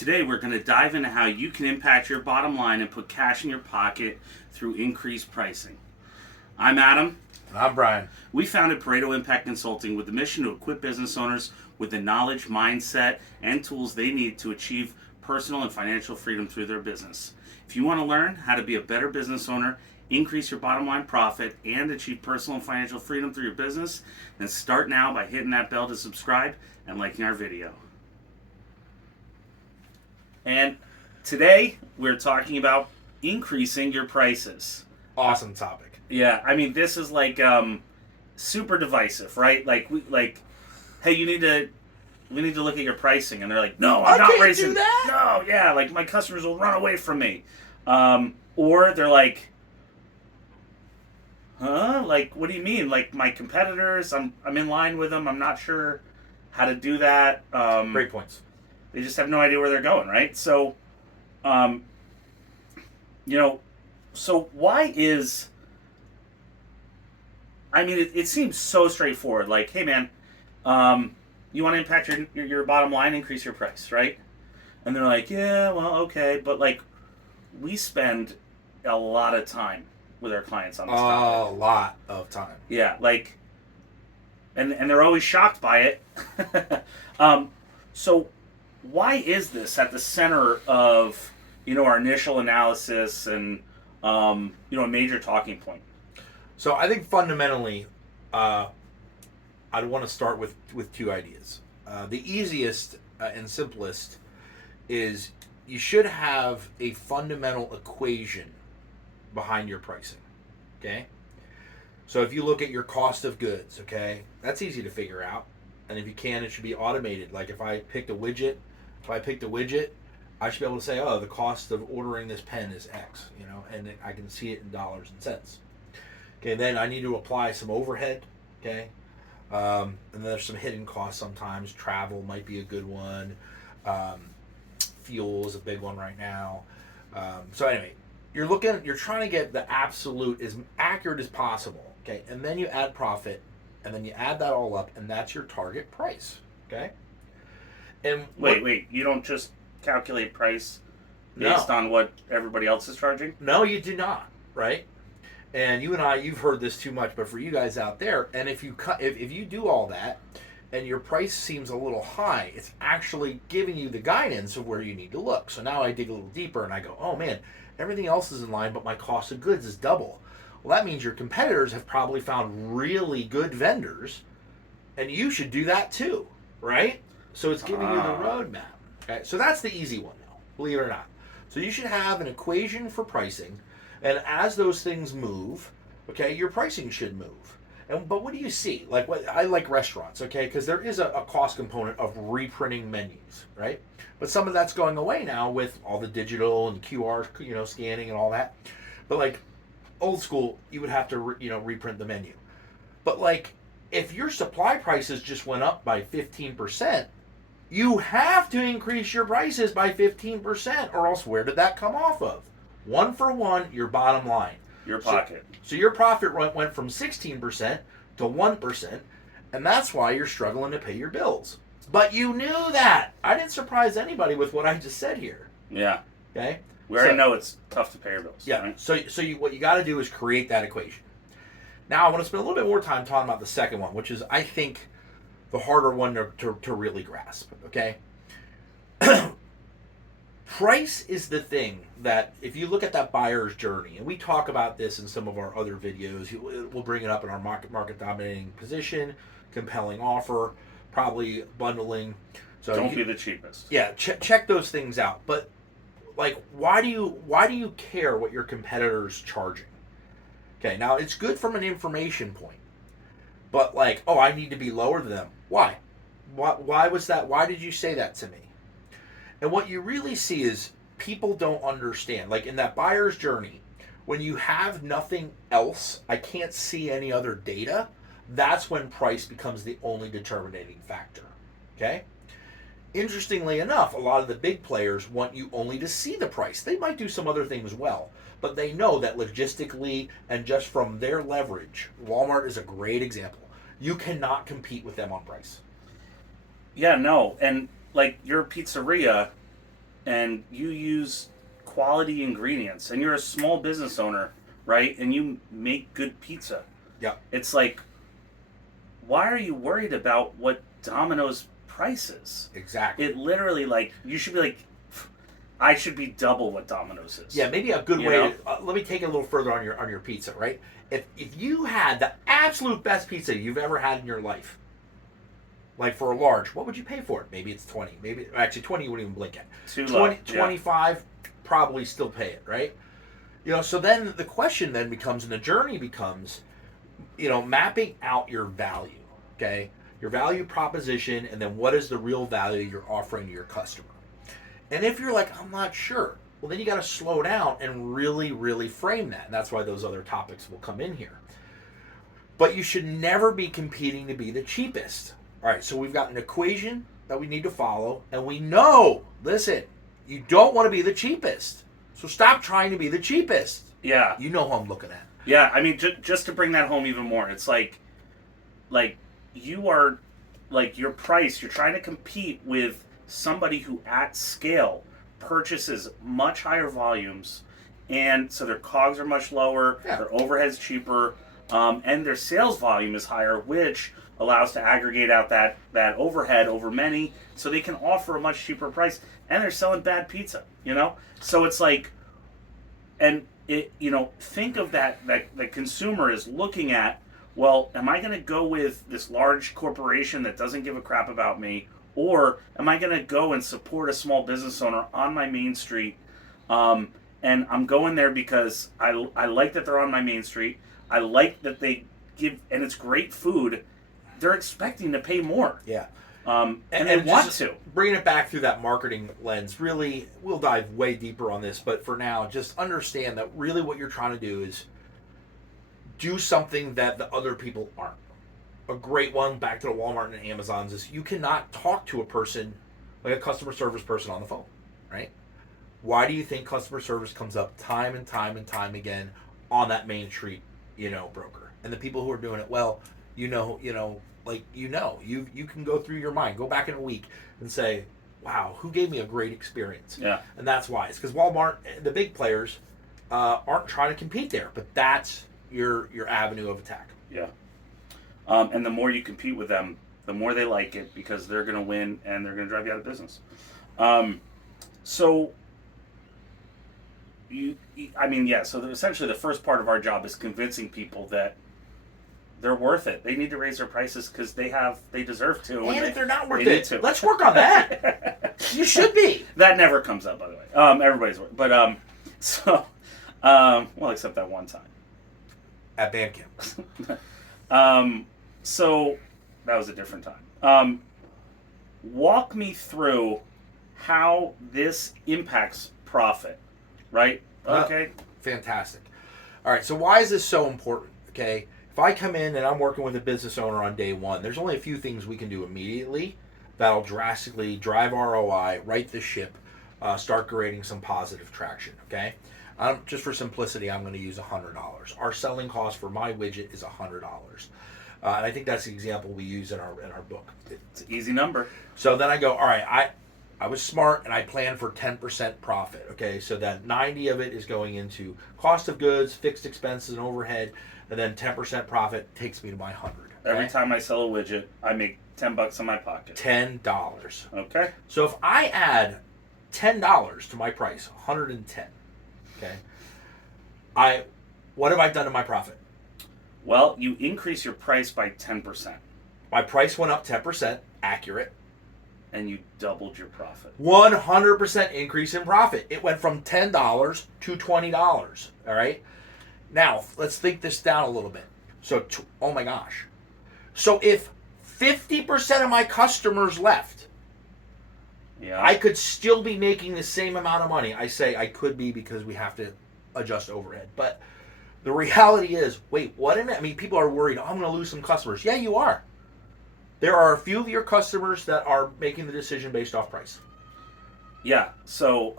Today, we're going to dive into how you can impact your bottom line and put cash in your pocket through increased pricing. I'm Adam. And I'm Brian. We founded Pareto Impact Consulting with the mission to equip business owners with the knowledge, mindset, and tools they need to achieve personal and financial freedom through their business. If you want to learn how to be a better business owner, increase your bottom line profit, and achieve personal and financial freedom through your business, then start now by hitting that bell to subscribe and liking our video. And today we're talking about increasing your prices. Awesome topic. Yeah, I mean this is like super divisive, right? Hey, we need to look at your pricing, and they're like, no, I'm not raising. Do that? No, yeah, like my customers will run away from me, or they're like, huh? Like, what do you mean? Like my competitors, I'm in line with them. I'm not sure how to do that. Great points. They just have no idea where they're going, right? So, so why is... I mean, it seems so straightforward. Like, hey, man, you want to impact your bottom line, increase your price, right? And they're like, yeah, well, okay. But, like, we spend a lot of time with our clients on this topic. A lot of time. Yeah, like... And they're always shocked by it. So... why is this at the center of, our initial analysis and, a major talking point? So I think fundamentally, I'd want to start with two ideas. The easiest and simplest is you should have a fundamental equation behind your pricing, okay? So if you look at your cost of goods, okay, that's easy to figure out. And if you can, it should be automated. Like if I picked a widget, I should be able to say, oh, the cost of ordering this pen is X, and I can see it in dollars and cents. Okay, then I need to apply some overhead, okay? And then there's some hidden costs sometimes. Travel might be a good one. Fuel is a big one right now. So anyway, you're trying to get the absolute as accurate as possible, okay? And then you add profit, and then you add that all up, and that's your target price, okay? And wait, you don't just calculate price based on what everybody else is charging? No, you do not, right? And you and I, you've heard this too much, but for you guys out there, and if you do all that, and your price seems a little high, it's actually giving you the guidance of where you need to look. So now I dig a little deeper, and I go, oh man, everything else is in line, but my cost of goods is double. Well, that means your competitors have probably found really good vendors, and you should do that too, right? So it's giving you the roadmap. Okay, so that's the easy one now, believe it or not. So you should have an equation for pricing, and as those things move, okay, your pricing should move. But what do you see? I like restaurants, okay, because there is a cost component of reprinting menus, right? But some of that's going away now with all the digital and QR, scanning and all that. But like old school, you would have to, reprint the menu. But like if your supply prices just went up by 15%. You have to increase your prices by 15%, or else where did that come off of? One for one, your bottom line. Your pocket. So your profit went from 16% to 1%, and that's why you're struggling to pay your bills. But you knew that. I didn't surprise anybody with what I just said here. Yeah. Okay? We already know it's tough to pay your bills. Yeah. Right? So what you got to do is create that equation. Now, I want to spend a little bit more time talking about the second one, which is, I think, the harder one to really grasp, okay? Price is the thing that, if you look at that buyer's journey, and we talk about this in some of our other videos, we'll bring it up in our market dominating position, compelling offer, probably bundling. So don't be the cheapest. Yeah, check those things out. But like, why do you care what your competitor's charging? Okay, now it's good from an information point. But like, oh, I need to be lower than them. Why? Why was that? Why did you say that to me? And what you really see is people don't understand. Like in that buyer's journey, when you have nothing else, I can't see any other data, that's when price becomes the only determining factor. Okay? Interestingly enough, a lot of the big players want you only to see the price. They might do some other things well, but they know that logistically and just from their leverage, Walmart is a great example. You cannot compete with them on price. Yeah, no. And like your pizzeria, and you use quality ingredients and you're a small business owner, right? And you make good pizza. Yeah. It's like, why are you worried about what Domino's price is? Exactly. It literally, like, you should be like, I should be double what Domino's is. Yeah, maybe a good You way. know? Let me take it a little further on your pizza, right? If you had the absolute best pizza you've ever had in your life, like for a large, what would you pay for it? Maybe it's 20. Maybe actually 20 you wouldn't even blink at. Too low. 25, probably still pay it, right? So then the question then becomes, and the journey becomes, mapping out your value, okay? Your value proposition, and then what is the real value you're offering to your customer. And if you're like, I'm not sure, well, then you got to slow down and really, really frame that. And that's why those other topics will come in here. But you should never be competing to be the cheapest. All right, so we've got an equation that we need to follow. And we know, listen, you don't want to be the cheapest. So stop trying to be the cheapest. Yeah. You know who I'm looking at. Yeah, I mean, just to bring that home even more, it's like you are, like, your price, you're trying to compete with somebody who at scale purchases much higher volumes, and so their COGS are much lower, Yeah. their overhead's cheaper, and their sales volume is higher, which allows to aggregate out that overhead over many, so they can offer a much cheaper price, and they're selling bad pizza, So it's like, and it, think of that the consumer is looking at, well, am I going to go with this large corporation that doesn't give a crap about me, or am I going to go and support a small business owner on my main street? And I'm going there because I like that they're on my main street. I like that they give, and it's great food. They're expecting to pay more. Yeah. And they want to. Bringing it back through that marketing lens, really, we'll dive way deeper on this, but for now, just understand that really what you're trying to do is do something that the other people aren't. A great one, back to the Walmart and Amazons, is you cannot talk to a person, like a customer service person, on the phone, right? Why do you think customer service comes up time and time and time again on that main street, broker? And the people who are doing it well, you can go through your mind, go back in a week and say, wow, who gave me a great experience? Yeah. And that's why. It's because Walmart, the big players, aren't trying to compete there, but that's your avenue of attack. Yeah. And the more you compete with them, the more they like it, because they're going to win and they're going to drive you out of business. So essentially the first part of our job is convincing people that they're worth it. They need to raise their prices because they deserve to. And if they're not worth they it, need to. let's work on that. You should be. That never comes up, by the way. Everybody's worth, but well, except that one time At Bandcamp. So that was a different time. Walk me through how this impacts profit, right? Okay. Fantastic. All right, so why is this so important? Okay, if I come in and I'm working with a business owner on day one, there's only a few things we can do immediately that'll drastically drive ROI, right the ship, start creating some positive traction, okay? Just for simplicity, I'm going to use $100. Our selling cost for my widget is $100. And I think that's the example we use in our book. It's an easy number. So then I go, all right, I was smart and I planned for 10% profit. Okay, so that 90 of it is going into cost of goods, fixed expenses, and overhead, and then 10% profit takes me to my 100. Okay? Every time I sell a widget, I make $10 in my pocket. $10. Okay. So if I add $10 to my price, 110. Okay. What have I done to my profit? Well, you increase your price by 10%. My price went up 10%, accurate. And you doubled your profit. 100% increase in profit. It went from $10 to $20. All right. Now, let's think this down a little bit. So, oh my gosh. So if 50% of my customers left, yeah, I could still be making the same amount of money. I say I could be because we have to adjust overhead. But the reality is, wait, what? I mean, people are worried, oh, I'm going to lose some customers. Yeah, you are. There are a few of your customers that are making the decision based off price. Yeah. So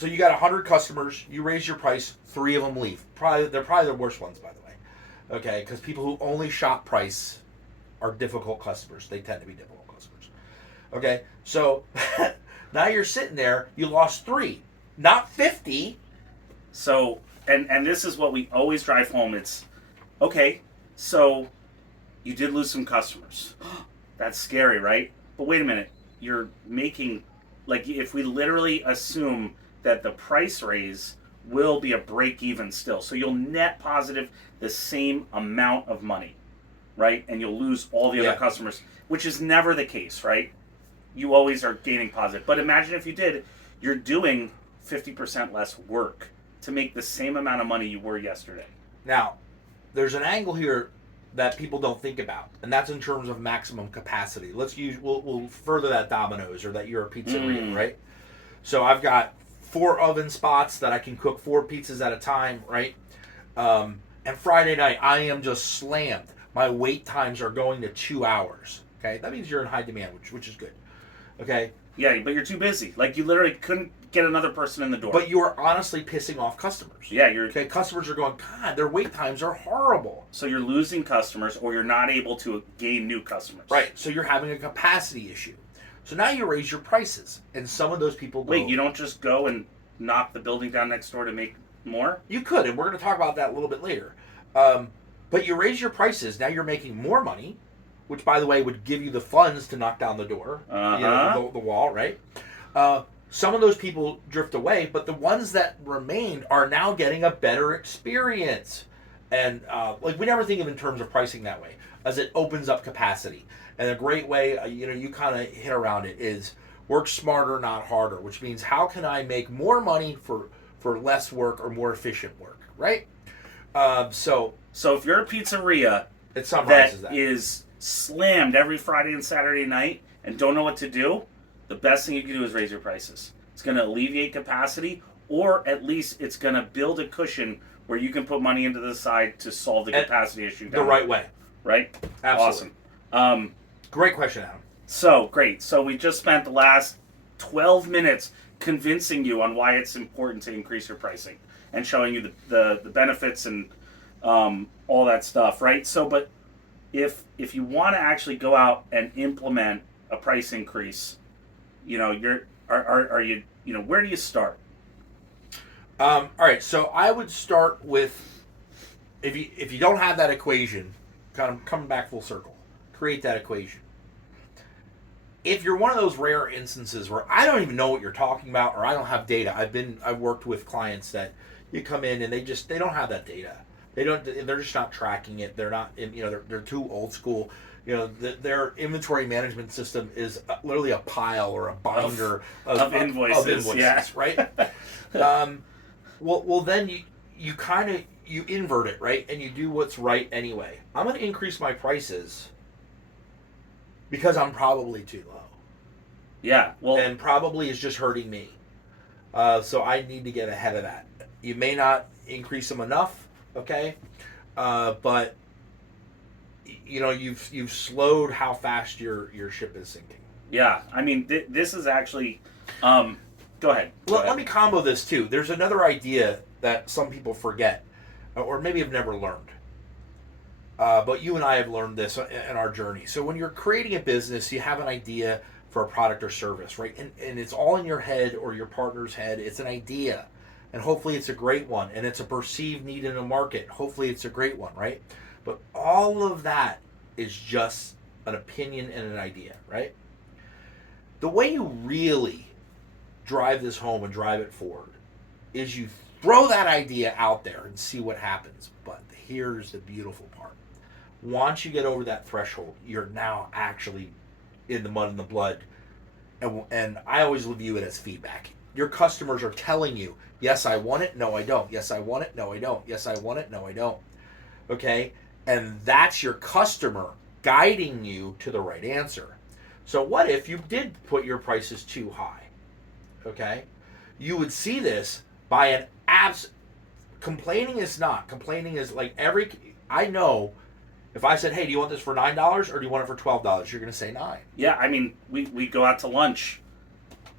you got 100 customers. You raise your price. 3 of them leave. They're probably the worst ones, by the way. Okay, because people who only shop price are difficult customers. They tend to be difficult customers. Okay, so Now you're sitting there, you lost 3, not 50. So, and this is what we always drive home. It's, okay, so you did lose some customers. That's scary, right? But wait a minute. You're making, like, if we literally assume that the price raise will be a break even still. So you'll net positive the same amount of money, right? And you'll lose all the other customers, which is never the case, right? You always are gaining positive. But imagine if you did, you're doing 50% less work to make the same amount of money you were yesterday. Now, there's an angle here that people don't think about, and that's in terms of maximum capacity. We'll further that Domino's or that you're a pizzeria, right? So I've got 4 oven spots that I can cook 4 pizzas at a time, right? And Friday night, I am just slammed. My wait times are going to 2 hours. Okay, that means you're in high demand, which is good. Okay. Yeah, but you're too busy. Like, you literally couldn't get another person in the door. But you are honestly pissing off customers. Yeah, you're okay. Customers are going, God, their wait times are horrible. So you're losing customers, or you're not able to gain new customers. Right. So you're having a capacity issue. So now you raise your prices, and some of those people go, wait, you don't just go and knock the building down next door to make more? You could, and we're going to talk about that a little bit later. But you raise your prices, now you're making more money, which, by the way, would give you the funds to knock down the door, the wall, right? Some of those people drift away, but the ones that remained are now getting a better experience. And we never think of it in terms of pricing that way, as it opens up capacity. And a great way, you kind of hit around it, is work smarter, not harder, which means how can I make more money for less work or more efficient work, right? So if you're a pizzeria it summarizes that is slammed every Friday and Saturday night and don't know what to do, the best thing you can do is raise your prices. It's going to alleviate capacity, or at least it's going to build a cushion where you can put money into the side to solve the capacity issue. The right way. Right? Absolutely. Awesome. Great question, Adam. So, great. So we just spent the last 12 minutes convincing you on why it's important to increase your pricing and showing you the benefits and all that stuff, right? So, but if you want to actually go out and implement a price increase, where do you start? All right, so I would start with, if you don't have that equation, kind of coming back full circle, create that equation. If you're one of those rare instances where I don't even know what you're talking about, or I don't have data, I've worked with clients that you come in and they don't have that data. They're just not tracking it. They're not, they're too old school. Their inventory management system is literally a pile or a binder of invoices, yeah. Right? Well, then you kind of, you invert it, right? And you do what's right anyway. I'm going to increase my prices because I'm probably too low. Yeah, well, and probably is just hurting me. So I need to get ahead of that. You may not increase them enough, okay? But you've slowed how fast your ship is sinking. Yeah, I mean, this is actually. Go ahead. Let me combo this too. There's another idea that some people forget, or maybe have never learned. But you and I have learned this in our journey. So when you're creating a business, you have an idea for a product or service, right? And it's all in your head or your partner's head. It's an idea. And hopefully it's a great one. And it's a perceived need in a market. Hopefully it's a great one, right? But all of that is just an opinion and an idea, right? The way you really drive this home and drive it forward is you throw that idea out there and see what happens. But here's the beautiful part. Once you get over that threshold, you're now actually in the mud and the blood. And I always view it as feedback. Your customers are telling you, yes, I want it. No, I don't. Yes, I want it. No, I don't. Yes, I want it. No, I don't. Okay? And that's your customer guiding you to the right answer. So what if you did put your prices too high? Okay? You would see this by an complaining is not. Complaining is like I know if I said, hey, do you want this for $9 or do you want it for $12? You're going to say $9. Yeah, I mean, we go out to lunch.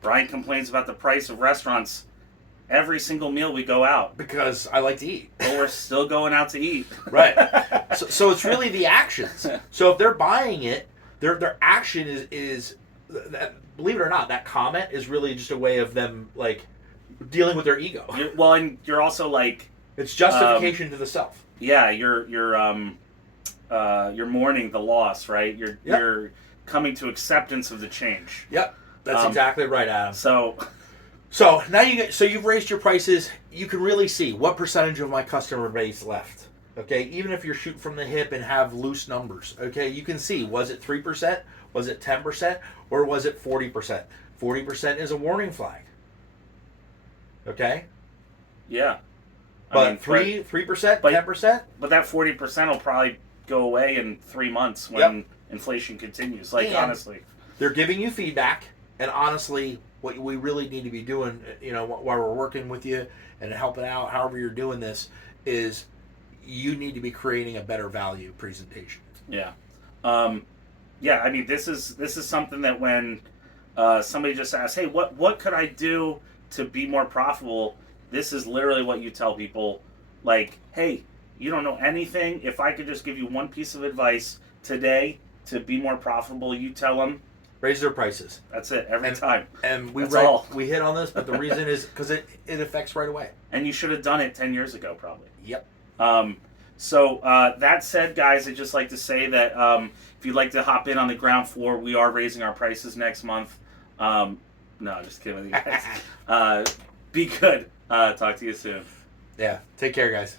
Brian complains about the price of restaurants every single meal we go out. Because I like to eat. But we're still going out to eat. Right. So it's really the actions. So if they're buying it, their action is believe it or not, that comment is really just a way of them like dealing with their ego. Well, and you're also like, It's justification to the self. yeah, you're mourning the loss, right? You're coming to acceptance of the change. Yep, that's exactly right, Adam. So now you've raised your prices. You can really see what percentage of my customer base left. Okay, even if you're shooting from the hip and have loose numbers, okay, you can see, was it 3%, was it 10%, or was it 40%? 40% is a warning flag. Okay, yeah, but 3%, 10%. But that 40% will probably go away in 3 months when inflation continues. Like, And honestly, they're giving you feedback, and honestly, what we really need to be doing, while we're working with you and helping out, however you're doing this, is you need to be creating a better value presentation. yeah, yeah. I mean, this is something that when somebody just asks, "Hey, what could I do to be more profitable?" This is literally what you tell people. Like, "Hey, you don't know anything. If I could just give you one piece of advice today to be more profitable, you tell them." Raise their prices. That's it every time. And we hit on this, but the reason is because it affects right away. And you should have done it 10 years ago, probably. Yep. So that said, guys, I'd just like to say that if you'd like to hop in on the ground floor, we are raising our prices next month. No, just kidding with you guys. Be good. Talk to you soon. Yeah. Take care, guys.